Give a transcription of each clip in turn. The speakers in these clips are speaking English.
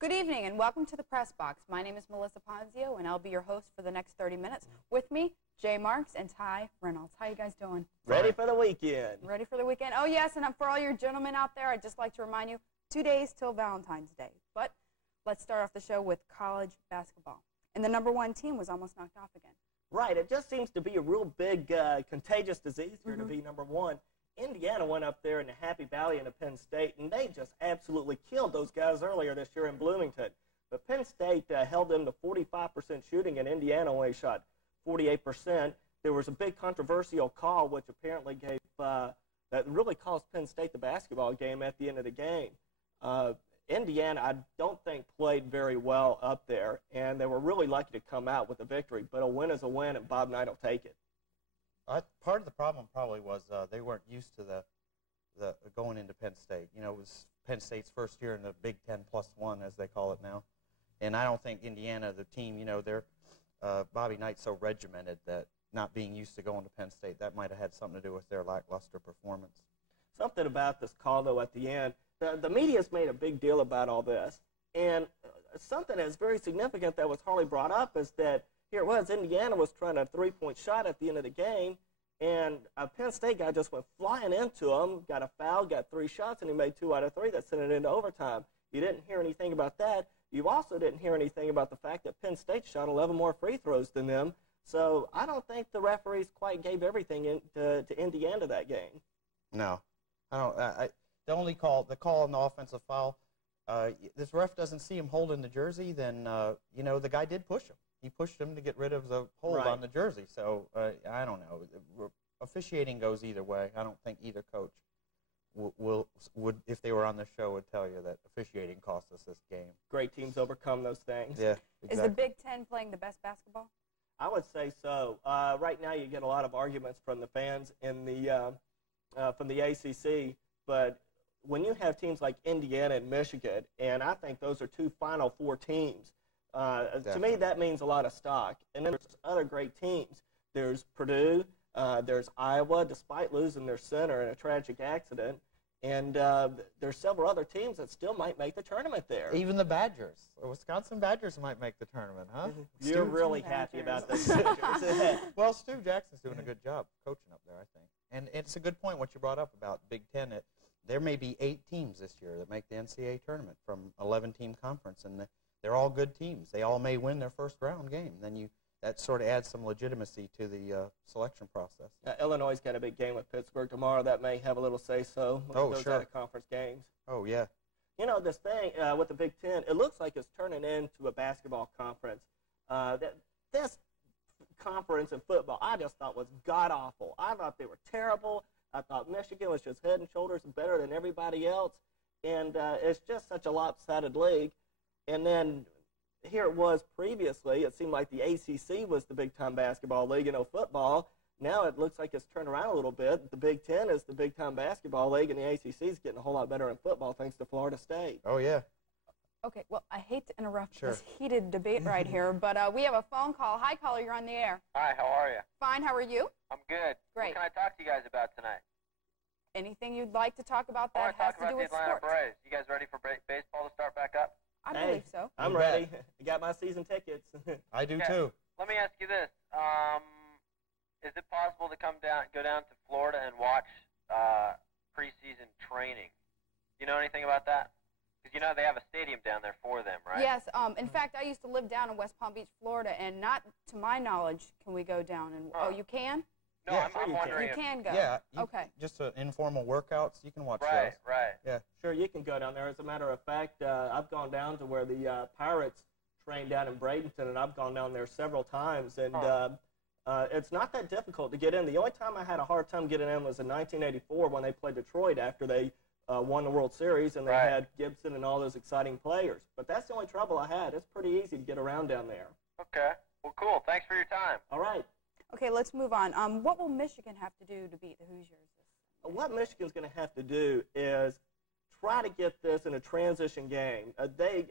Good evening and welcome to the Press Box. My name is Melissa Ponzio and I'll be your host for the next 30 minutes. With me, Jay Marks and Ty Reynolds. How you guys doing? Ready for the weekend. Ready for the weekend. Oh yes, and for all your gentlemen out there, I'd just like to remind you, 2 days till Valentine's Day. But let's start off the show with college basketball. And the #1 team was almost knocked off again. Right, it just seems to be a real big contagious disease here to be #1. Indiana went up there in the Happy Valley into Penn State, and they just absolutely killed those guys earlier this year in Bloomington. But Penn State held them to 45% shooting, and Indiana only shot 48%. There was a big controversial call, which apparently gave that really cost Penn State the basketball game at the end of the game. Indiana, I don't think, played very well up there, and they were really lucky to come out with a victory. But a win is a win, and Bob Knight will take it. Part of the problem probably was they weren't used to the going into Penn State. You know, it was Penn State's first year in the Big Ten +1, as they call it now. And I don't think Indiana, the team, you know, they're Bobby Knight's so regimented that not being used to going to Penn State, that might have had something to do with their lackluster performance. Something about this call, though, at the end, the media's made a big deal about all this. And something that's very significant that was hardly brought up is that here it was, Indiana was trying a three-point shot at the end of the game, and a Penn State guy just went flying into him, got a foul, got 3 shots, and he made 2 out of 3 that sent it into overtime. You didn't hear anything about that. You also didn't hear anything about the fact that Penn State shot 11 more free throws than them. So I don't think the referees quite gave everything to Indiana that game. No, I don't. The only call, the call on the offensive foul, this ref doesn't see him holding the jersey, then, you know, the guy did push him. He pushed him to get rid of the hold on the jersey. So I don't know. Officiating goes either way. I don't think either coach would, if they were on the show, would tell you that officiating cost us this game. Great teams overcome those things. Yeah, exactly. Is the Big Ten playing the best basketball? I would say so. Right now, you get a lot of arguments from the fans in the from the ACC, but when you have teams like Indiana and Michigan, and I think those are 2 Final Four teams. To me, that means a lot of stock. And then there's other great teams. There's Purdue. There's Iowa, despite losing their center in a tragic accident. And there's several other teams that still might make the tournament there. Even the Badgers. Wisconsin Badgers might make the tournament, huh? You're really happy about this. Well, Stu Jackson's doing a good job coaching up there, I think. And it's a good point what you brought up about Big Ten. There may be 8 teams this year that make the NCAA tournament from 11-team conference, and they're all good teams. They all may win their first round game. Then that sort of adds some legitimacy to the selection process. Illinois' got a big game with Pittsburgh tomorrow. That may have a little say-so when it goes out of conference games. Oh, yeah. You know, this thing with the Big Ten, it looks like it's turning into a basketball conference. This conference in football, I just thought was god-awful. I thought they were terrible. I thought Michigan was just head and shoulders better than everybody else. And it's just such a lopsided league. And then here it was previously. It seemed like the ACC was the big-time basketball league, you know, football. Now it looks like it's turned around a little bit. The Big Ten is the big-time basketball league, and the ACC is getting a whole lot better in football thanks to Florida State. Oh, yeah. Okay, well, I hate to interrupt this heated debate right here, but we have a phone call. Hi, caller, you're on the air. Hi, how are you? Fine, how are you? I'm good. Great. What can I talk to you guys about tonight? Anything you'd like to talk about that has to do with sports? I want to talk about the Atlanta Braves. You guys ready for baseball to start back up? I believe so. I'm ready. I got my season tickets. I do too. Let me ask you this: is it possible to go down to Florida and watch preseason training? Do you know anything about that? Because you know they have a stadium down there for them, right? Yes. In fact, I used to live down in West Palm Beach, Florida, and not to my knowledge can we go down and. Oh, you can? No, yeah, I'm wondering. You can go. Yeah. Okay. Just informal workouts. You can watch those. Right. Yeah. Sure, you can go down there. As a matter of fact, I've gone down to where the Pirates train down in Bradenton, and I've gone down there several times. And it's not that difficult to get in. The only time I had a hard time getting in was in 1984 when they played Detroit after they won the World Series, and they had Gibson and all those exciting players. But that's the only trouble I had. It's pretty easy to get around down there. Okay. Well, cool. Thanks for your time. All right. Okay, let's move on. What will Michigan have to do to beat the Hoosiers? What Michigan's going to have to do is try to get this in a transition game. They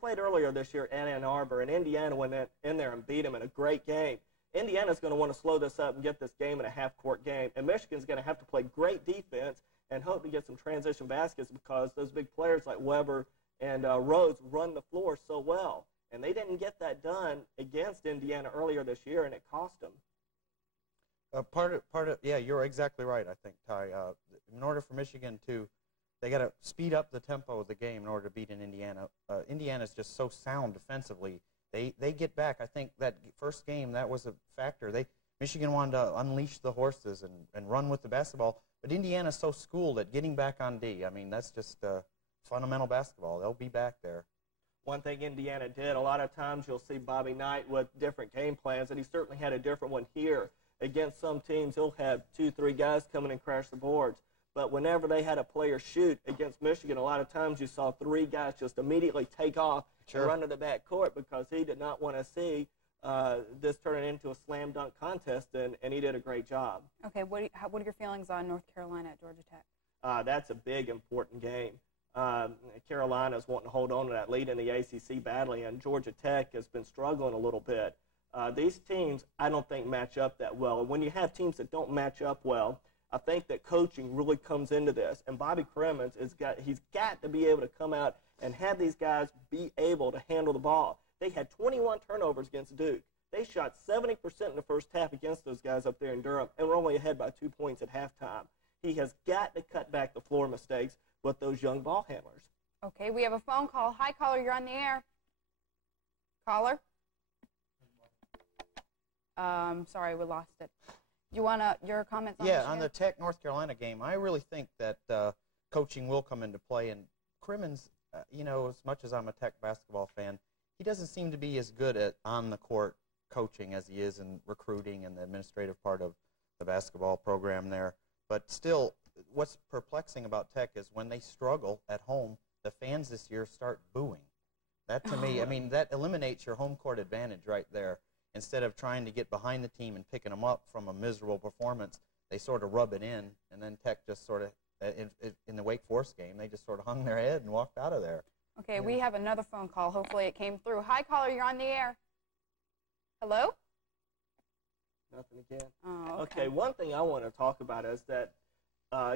played earlier this year at Ann Arbor, and Indiana went in there and beat them in a great game. Indiana's going to want to slow this up and get this game in a half-court game, and Michigan's going to have to play great defense and hope to get some transition baskets because those big players like Weber and Rhodes run the floor so well. And they didn't get that done against Indiana earlier this year, and it cost them. Yeah, you're exactly right, I think, Ty. In order for Michigan to, they got to speed up the tempo of the game in order to beat Indiana. Indiana's just so sound defensively. They get back. I think that first game, that was a factor. Michigan wanted to unleash the horses and run with the basketball, but Indiana's so schooled at getting back on D. I mean, that's just fundamental basketball. They'll be back there. One thing Indiana did, a lot of times you'll see Bobby Knight with different game plans, and he certainly had a different one here. Against some teams, he'll have 2-3 guys come in and crash the boards. But whenever they had a player shoot against Michigan, a lot of times you saw 3 guys just immediately take off and run to the back court because he did not want to see this turning into a slam dunk contest, and he did a great job. Okay, what are your feelings on North Carolina at Georgia Tech? That's a big, important game. Carolina's wanting to hold on to that lead in the ACC badly, and Georgia Tech has been struggling a little bit. These teams, I don't think, match up that well. And when you have teams that don't match up well, I think that coaching really comes into this. And Bobby Crimmins, he's got to be able to come out and have these guys be able to handle the ball. They had 21 turnovers against Duke. They shot 70% in the first half against those guys up there in Durham, and were only ahead by 2 points at halftime. He has got to cut back the floor mistakes with those young ball handlers. Okay, we have a phone call. Hi, caller, you're on the air. Caller? Sorry, we lost it. You want your comments on on the Tech North Carolina game, I really think that coaching will come into play. And Crimmins, as much as I'm a Tech basketball fan, he doesn't seem to be as good at on-the-court coaching as he is in recruiting and the administrative part of the basketball program there. But still, what's perplexing about Tech is when they struggle at home, the fans this year start booing. That, to me, I mean, that eliminates your home court advantage right there. Instead of trying to get behind the team and picking them up from a miserable performance, they sort of rub it in, and then Tech just sort of, in the Wake Forest game, they just sort of hung their head and walked out of there. Okay, we have another phone call. Hopefully it came through. Hi, caller, you're on the air. Hello? Nothing again. Oh, okay, one thing I want to talk about is that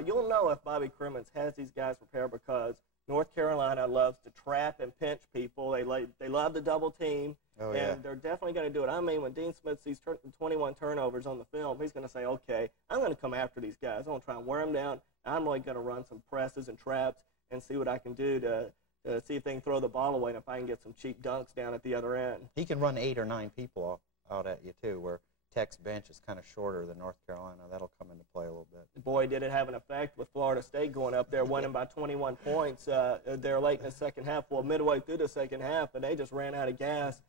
you'll know if Bobby Crimmins has these guys prepared because North Carolina loves to trap and pinch people. They love to double team, and they're definitely going to do it. I mean, when Dean Smith sees 21 turnovers on the film, he's going to say, okay, I'm going to come after these guys. I'm going to try and wear them down. I'm really going to run some presses and traps and see what I can do to see if they can throw the ball away and if I can get some cheap dunks down at the other end. He can run 8 or 9 people out at you, too, where Tech's bench is kind of shorter than North Carolina. That'll come into play a little bit. Boy, did it have an effect with Florida State going up there, winning by 21 points. They're late in the second half, midway through the second half, and they just ran out of gas.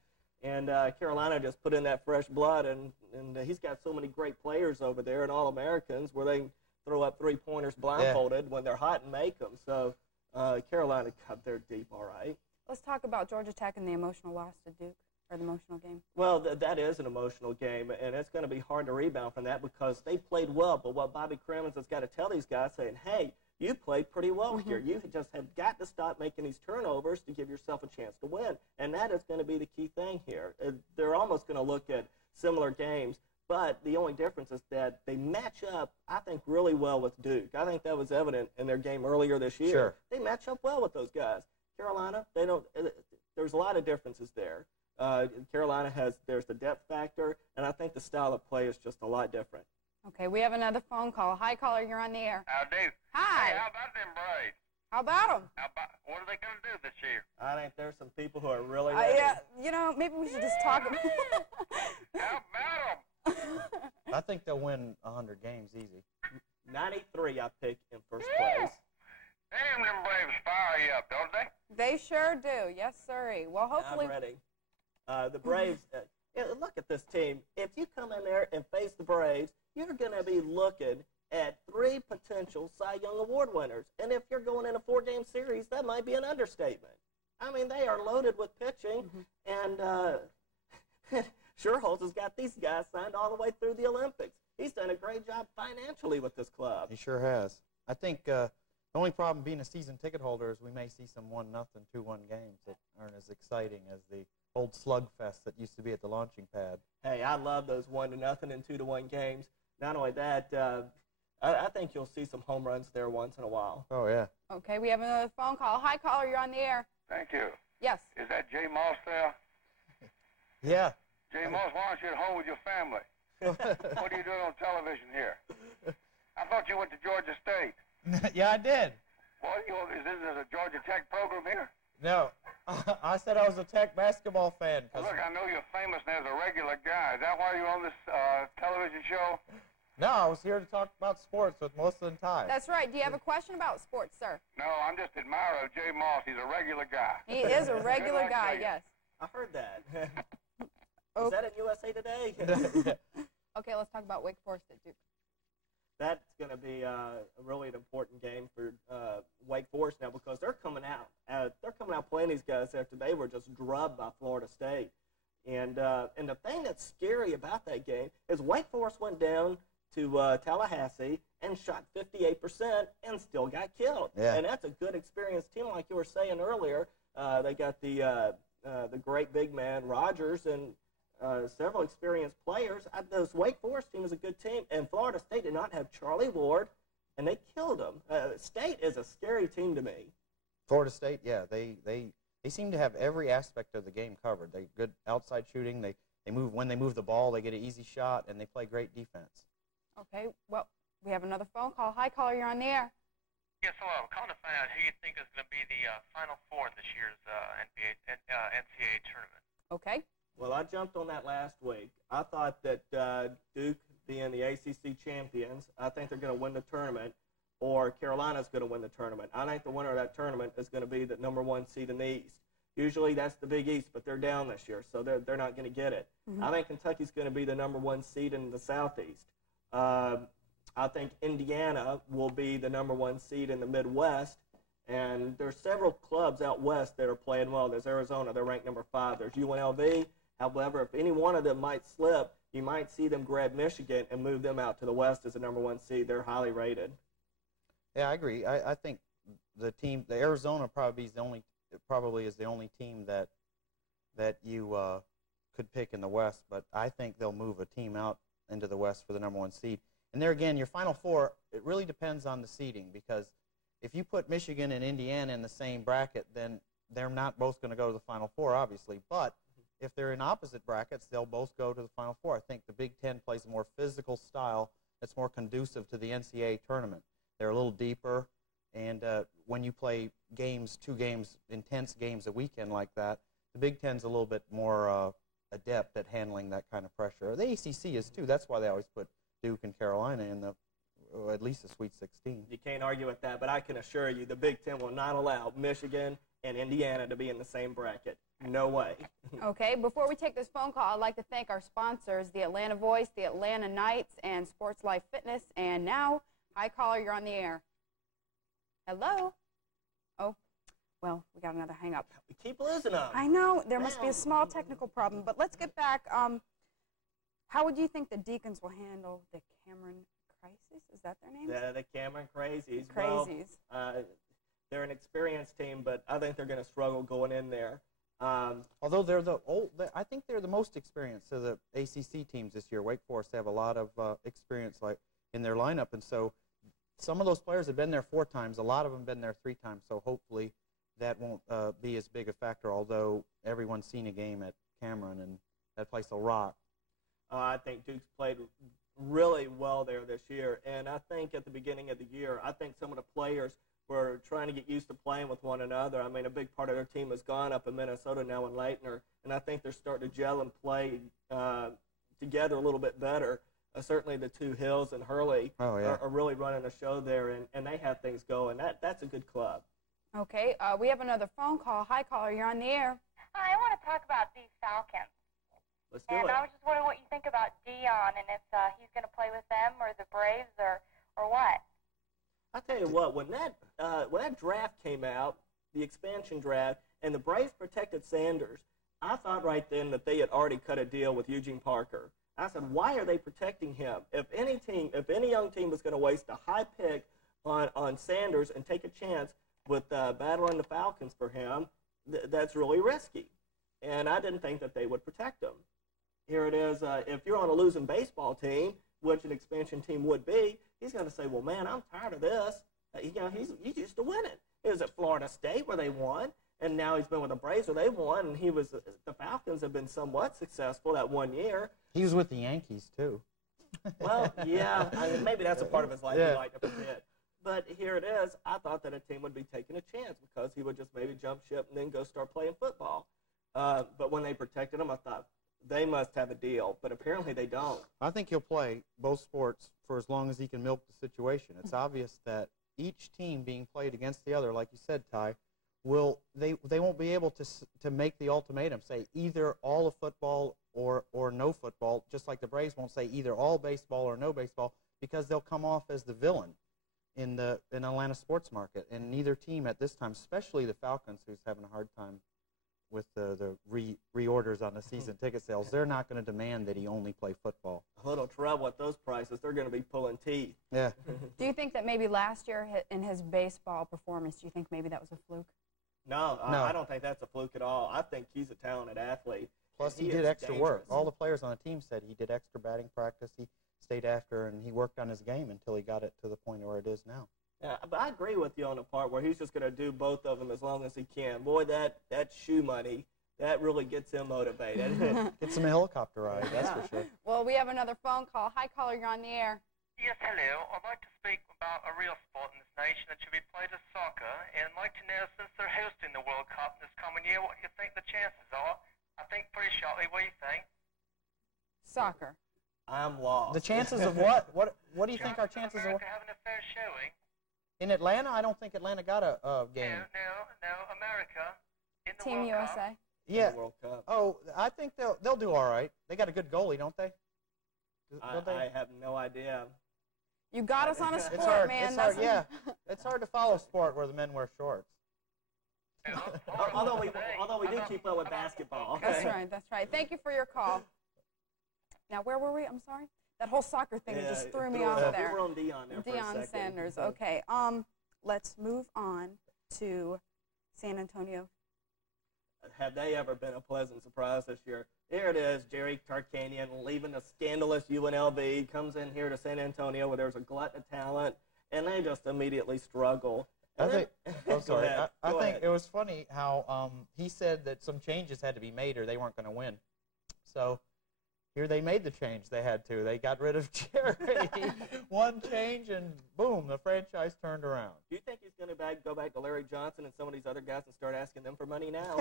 And Carolina just put in that fresh blood, and he's got so many great players over there and All-Americans where they can throw up three-pointers blindfolded when they're hot and make them. So Carolina got there deep all right. Let's talk about Georgia Tech and the emotional loss to Duke. Or the emotional game? Well, that is an emotional game, and it's going to be hard to rebound from that because they played well. But what Bobby Crimmins has got to tell these guys, saying, hey, you played pretty well here. You just have got to stop making these turnovers to give yourself a chance to win. And that is going to be the key thing here. They're almost going to look at similar games, but the only difference is that they match up, I think, really well with Duke. I think that was evident in their game earlier this year. Sure. They match up well with those guys. Carolina, they don't. There's a lot of differences there. Carolina there's the depth factor, and I think the style of play is just a lot different. Okay, we have another phone call. Hi, caller, you're on the air. How do? Hi. Hey, how about them Braves? How about them? What are they going to do this year? I think there's some people who are really ready. Yeah, maybe we should just talk about How about them? I think they'll win 100 games easy. 93 I pick in first place. Damn, them Braves fire you up, don't they? They sure do. Yes, sirree. Well, hopefully. I'm ready. The Braves, look at this team. If you come in there and face the Braves, you're going to be looking at 3 potential Cy Young Award winners. And if you're going in a 4-game series, that might be an understatement. I mean, they are loaded with pitching, and Sherholtz has got these guys signed all the way through the Olympics. He's done a great job financially with this club. He sure has. I think the only problem being a season ticket holder is we may see some 1-0, 2-1 games that aren't as exciting as the old slugfest that used to be at the launching pad. Hey, I love those 1-0 and 2-1 games. Not only that, I think you'll see some home runs there once in a while. Oh, yeah. Okay, we have another phone call. Hi, caller, you're on the air. Thank you. Yes. Is that Jay Moss there? Yeah. Jay Moss, why aren't you at home with your family? What are you doing on television here? I thought you went to Georgia State. Yeah, I did. What? Is this a Georgia Tech program here? No, I said I was a Tech basketball fan. Well, look, I know you're famous as a regular guy. Is that why you're on this television show? No, I was here to talk about sports with most of the time. That's right. Do you have a question about sports, sir? No, I'm just an admirer of Jay Moss. He's a regular guy. He is a regular luck guy, to you. yes. I heard that. Oh. Was that in USA Today? Okay, let's talk about Wake Forest at Duke. That's going to be really an important game for Wake Forest now because they're coming out playing these guys after they were just drubbed by Florida State. And the thing that's scary about that game is Wake Forest went down to Tallahassee and shot 58% and still got killed. Yeah. And that's a good experienced team, like you were saying earlier. They got the great big man Rogers and several experienced players. This Wake Forest team is a good team, and Florida State did not have Charlie Ward, and they killed them. State is a scary team to me. Florida State, yeah, they seem to have every aspect of the game covered. They good outside shooting. They move when they move the ball. They get an easy shot, and they play great defense. Okay, well, we have another phone call. Hi, caller, you're on the air. Yes, hello. I'm calling to find out who you think is going to be the Final Four in this year's NCAA tournament. Okay. Well, I jumped on that last week. I thought that Duke, being the ACC champions, I think they're going to win the tournament, or Carolina's going to win the tournament. I think the winner of that tournament is going to be the #1 seed in the East. Usually that's the Big East, but they're down this year, so they're not going to get it. Mm-hmm. I think Kentucky's going to be the #1 seed in the Southeast. I think Indiana will be the #1 seed in the Midwest. And there's several clubs out west that are playing well. There's Arizona. They're ranked #5. There's UNLV. However, if any one of them might slip, you might see them grab Michigan and move them out to the west as a #1 seed. They're highly rated. Yeah, I agree. I think the Arizona probably is the only team that you could pick in the West. But I think they'll move a team out into the West for the #1 seed. And there again, your Final Four, it really depends on the seeding, because if you put Michigan and Indiana in the same bracket, then they're not both going to go to the Final Four, obviously. But if they're in opposite brackets, they'll both go to the Final Four. I think the Big Ten plays a more physical style that's more conducive to the NCAA tournament. They're a little deeper, and when you play two games, intense games a weekend like that, the Big Ten's a little bit more adept at handling that kind of pressure. The ACC is too. That's why they always put Duke and Carolina in at least the Sweet 16. You can't argue with that, but I can assure you the Big Ten will not allow Michigan and Indiana to be in the same bracket. No way. Okay, before we take this phone call, I'd like to thank our sponsors, the Atlanta Voice, the Atlanta Knights, and Sports Life Fitness. And now, hi, caller, you're on the air. Hello? Oh, well, we got another hang-up. We keep losing them. I know. There must be a small technical problem, but let's get back. How would you think the Deacons will handle the Cameron Crisis? Is that their name? The Cameron Crazies. Crazies. Well, they're an experienced team, but I think they're going to struggle going in there. Although I think they're the most experienced of the ACC teams this year. Wake Forest have a lot of experience in their lineup, and so some of those players have been there 4 times. A lot of them have been there 3 times, so hopefully that won't be as big a factor, although everyone's seen a game at Cameron, and that place will rock. I think Duke's played really well there this year, and I think at the beginning of the year, I think some of the players were trying to get used to playing with one another. I mean, a big part of their team has gone up in Minnesota now in Leitner, and I think they're starting to gel and play together a little bit better. Certainly the 2 Hills and Hurley are really running the show there, and they have things going. That's a good club. Okay, we have another phone call. Hi, caller, you're on the air. Hi, I want to talk about the Falcons. Let's do and it. I was just wondering what you think about Dion and if he's going to play with them or the Braves or what. I tell you what, when that draft came out, the expansion draft, and the Braves protected Sanders, I thought right then that they had already cut a deal with Eugene Parker. I said, why are they protecting him? If any young team was going to waste a high pick on Sanders and take a chance with battling the Falcons for him, that's really risky. And I didn't think that they would protect him. Here it is. If you're on a losing baseball team, which an expansion team would be, he's going to say, well, man, I'm tired of this. He's used to winning. It was at Florida State where they won. and now he's been with the Braves, where they've won, and the Falcons have been somewhat successful that 1 year. He was with the Yankees, too. Well, yeah, I mean, maybe that's a part of his life Yeah. he liked to forget. But here it is. I thought that a team would be taking a chance because he would just maybe jump ship and then go start playing football. But when they protected him, I thought they must have a deal. But apparently they don't. I think he'll play both sports for as long as he can milk the situation. It's obvious that each team being played against the other, like you said, Ty, they won't be able to make the ultimatum, say either all of football or no football, just like the Braves won't say either all baseball or no baseball, because they'll come off as the villain in the Atlanta sports market. And neither team at this time, especially the Falcons, who's having a hard time with the reorders on the season ticket sales, they're not going to demand that he only play football. A little trouble at those prices. They're going to be pulling teeth. Yeah. Do you think that maybe last year in his baseball performance, do you think maybe that was a fluke? No, No. I don't think that's a fluke at all. I think he's a talented athlete. Plus, he He did is extra work. dangerous. All the players on the team said he did extra batting practice. He stayed after, and he worked on his game until he got it to the point where it is now. Yeah, but I agree with you on the part where he's just going to do both of them as long as he can. Boy, that shoe money, that really gets him motivated. Gets him a helicopter ride, that's for sure. Well, we have another phone call. Hi, caller, you're on the air. Yes, hello. I'd like to speak about a real sport in this nation that should be played as soccer, and I'd like to know, since they're hosting the World Cup this coming year, what you think the chances are. I think pretty shortly. What do you think? Soccer. I'm lost. The chances of what? What do you think our chances are? America having a fair showing. In Atlanta, I don't think Atlanta got a game. No, America in the Team World USA. Cup. Yeah. World Cup. Oh, I think they'll do all right. They got a good goalie, don't they? Don't they? I have no idea. You got us on a sport, It's hard. man. It's hard. That's- Yeah. It's hard to follow sport where the men wear shorts. Although we do keep up with basketball. That's right. That's right. Thank you for your call. Now, where were we? I'm sorry. That whole soccer thing just threw me off there. We were on Deion there for a Deion second. Sanders. Okay. Let's move on to San Antonio. Have they ever been a pleasant surprise this year? Here it is, Jerry Tarkanian leaving the scandalous UNLV, comes in here to San Antonio where there's a glut of talent, and they just immediately struggle. I And think. then- I'm Go sorry. ahead, I go think ahead. it was funny how he said that some changes had to be made or they weren't going to win. So here they made the change they had to. They got rid of Jerry. One change and boom, the franchise turned around. Do you think he's going to go back to Larry Johnson and some of these other guys and start asking them for money now?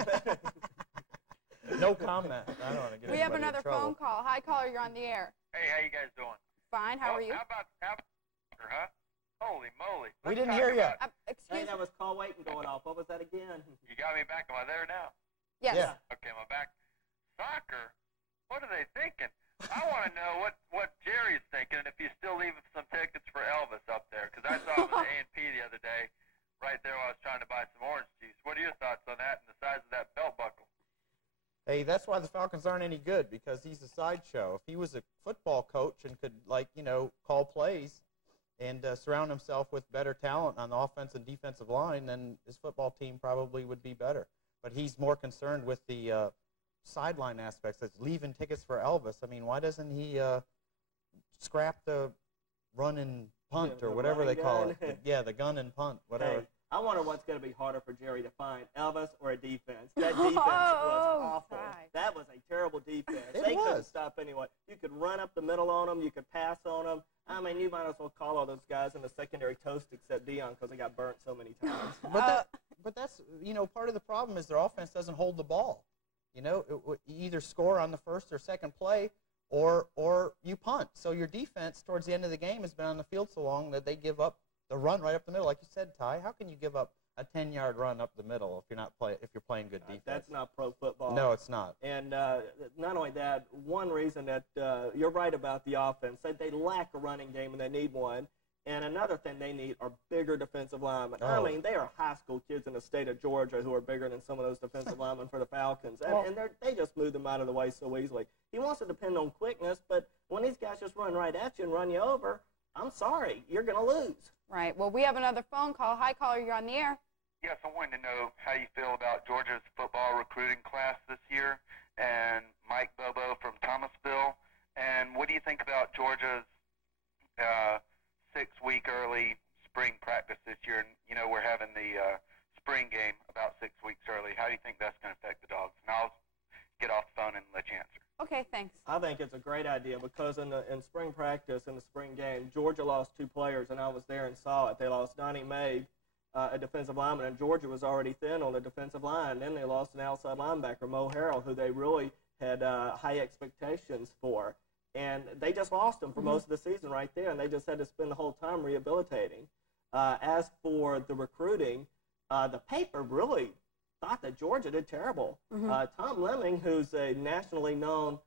No comment. I don't want to get We have anybody in another trouble. phone call. Hi, caller. You're on the air. Hey, how you guys doing? Fine. How are you? How about soccer, huh? Holy moly. We Let's didn't talk hear you. about- Hey, Excuse me. that was call waiting going off. What was that again? You got me back. Am I there now? Yes. Yeah. Okay, am I back? Soccer? What are they thinking? I want to know what Jerry's thinking and if he's still leaving some tickets for Elvis up there. Because I saw him at A&P the other day, right there while I was trying to buy some orange juice. What are your thoughts on that and the size of that belt buckle? Hey, that's why the Falcons aren't any good, because he's a sideshow. If he was a football coach and could, call plays and surround himself with better talent on the offense and defensive line, then his football team probably would be better. But he's more concerned with the sideline aspects. That's leaving tickets for Elvis. I mean, why doesn't he scrap the run and punt Yeah, or the whatever they running call gun. it? Yeah, the gun and punt, whatever. Hey, I wonder what's going to be harder for Jerry to find, Elvis or a defense. That defense was Oh, awful. right. That was a terrible defense. It They couldn't was. stop anyone. You could run up the middle on them. You could pass on them. I mean, you might as well call all those guys in the secondary toast except Deion because they got burnt so many times. But that's part of the problem is their offense doesn't hold the ball. You either score on the first or second play, or you punt. So your defense towards the end of the game has been on the field so long that they give up the run right up the middle, like you said, Ty. How can you give up a 10-yard run up the middle if you're playing good defense? That's not pro football. No, it's not. And not only that, one reason that you're right about the offense, that they lack a running game and they need one. And another thing they need are bigger defensive linemen. I Oh. mean, they are high school kids in the state of Georgia who are bigger than some of those defensive linemen for the Falcons. And they just move them out of the way so easily. He wants to depend on quickness, but when these guys just run right at you and run you over, I'm sorry, you're going to lose. Right. Well, we have another phone call. Hi, caller. You're on the air. Yes, I wanted to know how you feel about Georgia's football recruiting class this year and Mike Bobo from Thomasville. And what do you think about Georgia's 6-week early spring practice this year? And, we're having the spring game about 6 weeks early. How do you think that's going to affect the Dogs? And I'll get off the phone and let you answer. Okay, thanks. I think it's a great idea because in spring practice, in the spring game, Georgia lost 2 players, and I was there and saw it. They lost Donnie May, a defensive lineman, and Georgia was already thin on the defensive line. Then they lost an outside linebacker, Mo Harrell, who they really had high expectations for. And they just lost him for most of the season right there, and they just had to spend the whole time rehabilitating. As for the recruiting, the paper really thought that Georgia did terrible. Tom Lemming, who's a nationally known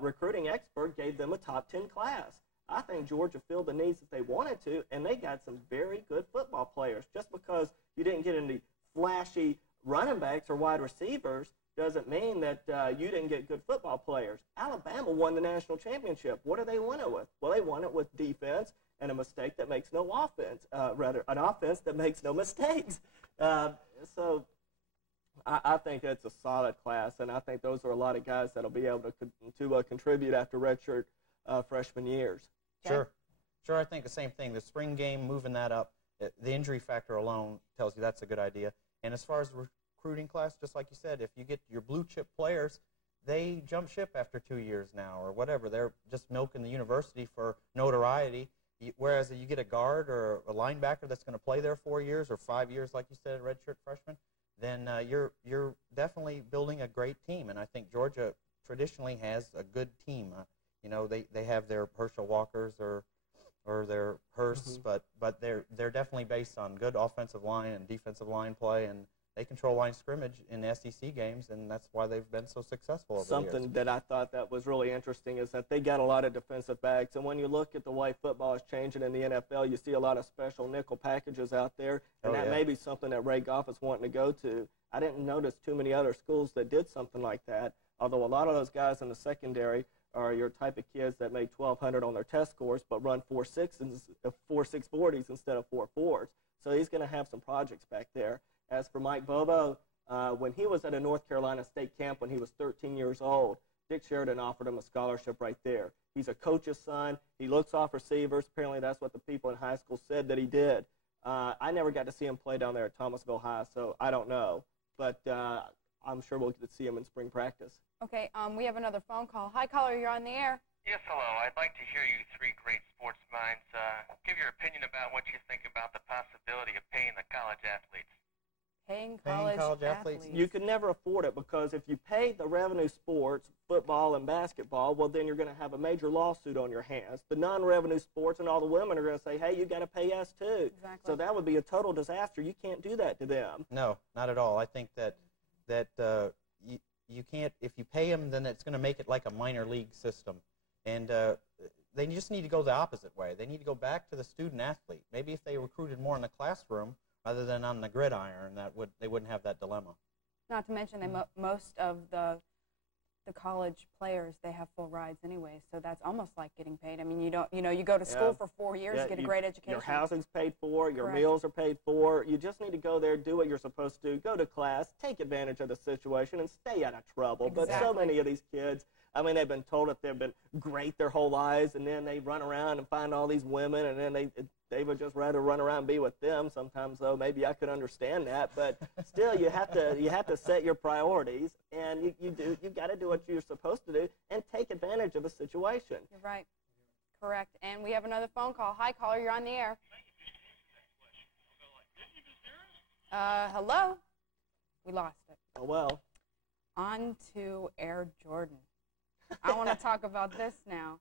recruiting expert, gave them a top 10 class. I think Georgia filled the needs that they wanted to, and they got some very good football players. Just because you didn't get any flashy running backs or wide receivers doesn't mean that you didn't get good football players. Alabama won the national championship. What do they win it with? Well, they won it with defense and a mistake that makes no offense, rather an offense that makes no mistakes. So I think it's a solid class, and I think those are a lot of guys that will be able to contribute after redshirt freshman years. Sure. Sure, I think the same thing. The spring game, moving that up, the injury factor alone tells you that's a good idea. And as far as recruiting class, just like you said, if you get your blue chip players, they jump ship after 2 years now or whatever. They're just milking the university for notoriety. Whereas if you get a guard or a linebacker that's going to play there 4 years or 5 years, like you said, redshirt freshman, then you're definitely building a great team. And I think Georgia traditionally has a good team. You know, they have their Herschel Walkers or their Hursts, but they're definitely based on good offensive line and defensive line play, and they control line scrimmage in SEC games, and that's why they've been so successful over the years. Something that I thought that was really interesting is that they got a lot of defensive backs, and when you look at the way football is changing in the NFL, you see a lot of special nickel packages out there, and that may be something that Ray Goff is wanting to go to. I didn't notice too many other schools that did something like that, although a lot of those guys in the secondary are your type of kids that made 1,200 on their test scores but run 4.640s instead of 4.4s. So he's going to have some projects back there. As for Mike Bobo, when he was at a North Carolina State camp when he was 13 years old, Dick Sheridan offered him a scholarship right there. He's a coach's son. He looks off receivers. Apparently that's what the people in high school said that he did. I never got to see him play down there at Thomasville High, so I don't know. But I'm sure we'll get to see him in spring practice. Okay, we have another phone call. Hi, caller, you're on the air. Yes, hello. I'd like to hear you three great sports minds give your opinion about what you think about the possibility of paying the college athletes. Paying college athletes. You can never afford it because if you pay the revenue sports, football and basketball, well, then you're going to have a major lawsuit on your hands. The non-revenue sports and all the women are going to say, hey, you got to pay us too. Exactly. So that would be a total disaster. You can't do that to them. No, not at all. I think that you can't, if you pay them, then it's going to make it like a minor league system. And they just need to go the opposite way. They need to go back to the student athlete. Maybe if they recruited more in the classroom rather than on the gridiron, they wouldn't have that dilemma. Not to mention that most of the college players, they have full rides anyway, so that's almost like getting paid. I mean, you go to school for 4 years, get a great education. Your housing's paid for, your Correct. meals are paid for. You just need to go there, do what you're supposed to do, go to class, take advantage of the situation, and stay out of trouble. Exactly. But so many of these kids, I mean, they've been told that they've been great their whole lives, and then they run around and find all these women, and then they would just rather run around and be with them. Sometimes, though, maybe I could understand that, but still, you have to set your priorities, and you got to do what you're supposed to do and take advantage of a situation. You're right. Correct. And we have another phone call. Hi, caller, you're on the air. Hello. We lost it. Oh well. On to Air Jordan. I want to talk about this now.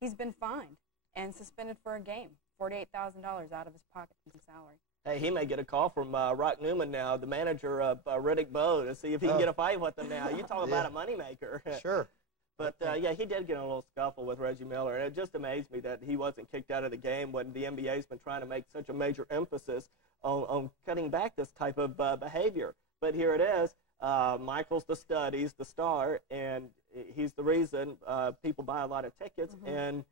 He's been fined and suspended for a game, $48,000 out of his pocket from salary. Hey, he may get a call from Rock Newman now, the manager of Riddick Bowe, to see if he can get a fight with him now. You talk about a moneymaker. Sure. But, yeah, he did get in a little scuffle with Reggie Miller, and it just amazed me that he wasn't kicked out of the game when the NBA's been trying to make such a major emphasis on cutting back this type of behavior. But here it is. Michael's the stud, he's the star, and he's the reason people buy a lot of tickets, and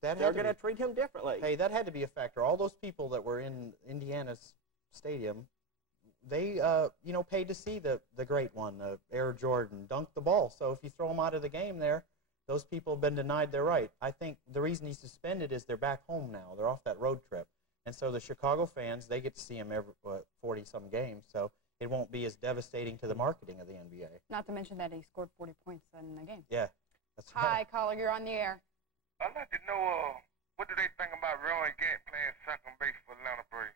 they're going to treat him differently. Hey, that had to be a factor. All those people that were in Indiana's stadium, they paid to see the great one, Air Jordan, dunk the ball. So if you throw them out of the game there, those people have been denied their right. I think the reason he's suspended is they're back home now. They're off that road trip. And so the Chicago fans, they get to see him every 40-some games, so it won't be as devastating to the marketing of the NBA. Not to mention that he scored 40 points in the game. Yeah, that's Hi, right. caller, you're on the air. I'd like to know, what do they think about Roy Gant playing second base for Atlanta Braves?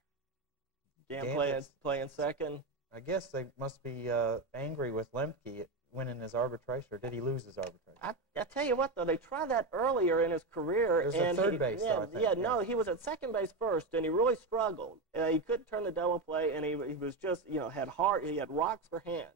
Gant playing second. I guess they must be angry with Lemke winning his arbitration, or did he lose his arbitration? I tell you what, though, they tried that earlier in his career. It was at third base, though, I think. Yeah, no, he was at second base first, and he really struggled. He couldn't turn the double play, and he was just, he had rocks for hands.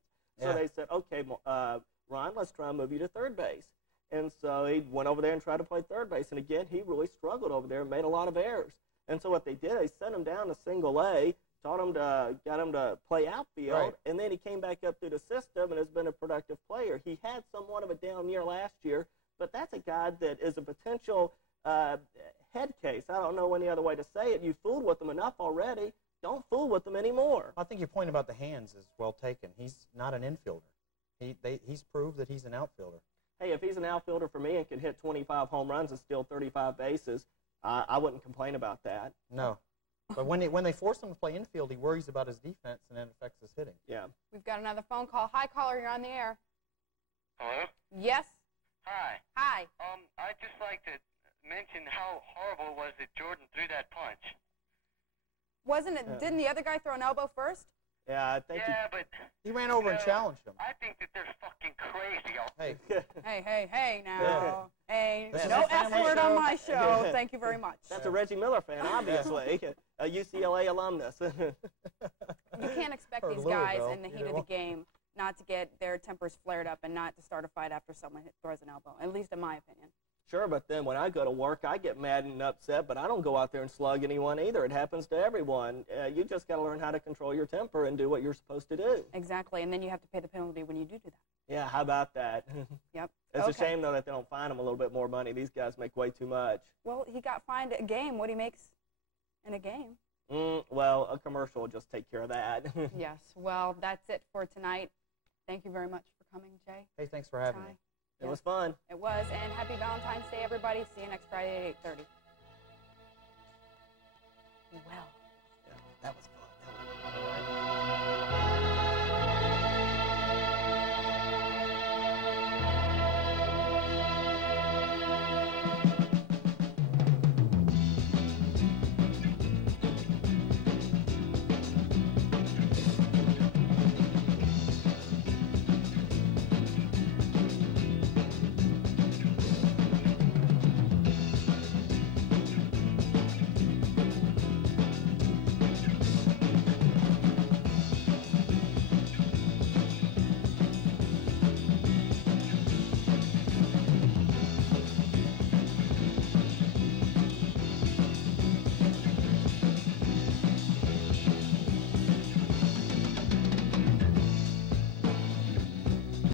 So Yeah. they said, okay, Ron, let's try and move you to third base. And so he went over there and tried to play third base, and again, he really struggled over there and made a lot of errors. And so what they did, they sent him down to single A, got him to play outfield, Right. and then he came back up through the system and has been a productive player. He had somewhat of a down year last year, but that's a guy that is a potential head case. I don't know any other way to say it. You fooled with him enough already. Don't fool with him anymore. I think your point about the hands is well taken. He's not an infielder. He's proved that he's an outfielder. Hey, if he's an outfielder for me and can hit 25 home runs and steal 35 bases, I wouldn't complain about that. No. But when they force him to play infield, he worries about his defense, and it affects his hitting. Yeah. We've got another phone call. Hi, caller, you're on the air. Hello? Yes? Hi. Hi. I'd just like to mention how horrible it was that Jordan threw that punch. Wasn't it? Didn't the other guy throw an elbow first? Yeah, I think Yeah, but He ran over and challenged him. I think that they're fucking crazy. Hey, Hey, now. Yeah. Hey, This is no a F family word on show. my show. Thank you very much. that's a Reggie Miller fan, obviously. A UCLA alumnus. You can't expect Or these guys Louisville, in the heat either of the one. game not to get their tempers flared up and not to start a fight after someone throws an elbow, at least in my opinion. Sure, but then when I go to work, I get mad and upset, but I don't go out there and slug anyone either. It happens to everyone. You just got to learn how to control your temper and do what you're supposed to do. Exactly, and then you have to pay the penalty when you do that. Yeah, how about that? Yep. It's a Okay. shame, though, that they don't fine him a little bit more money. These guys make way too much. Well, he got fined a game. What he makes in a game. Well, a commercial will just take care of that. Yes. Well, that's it for tonight. Thank you very much for coming, Jay. hey, thanks for having Ty. me. It was fun. It was, and happy Valentine's Day, everybody. See you next Friday at 8:30.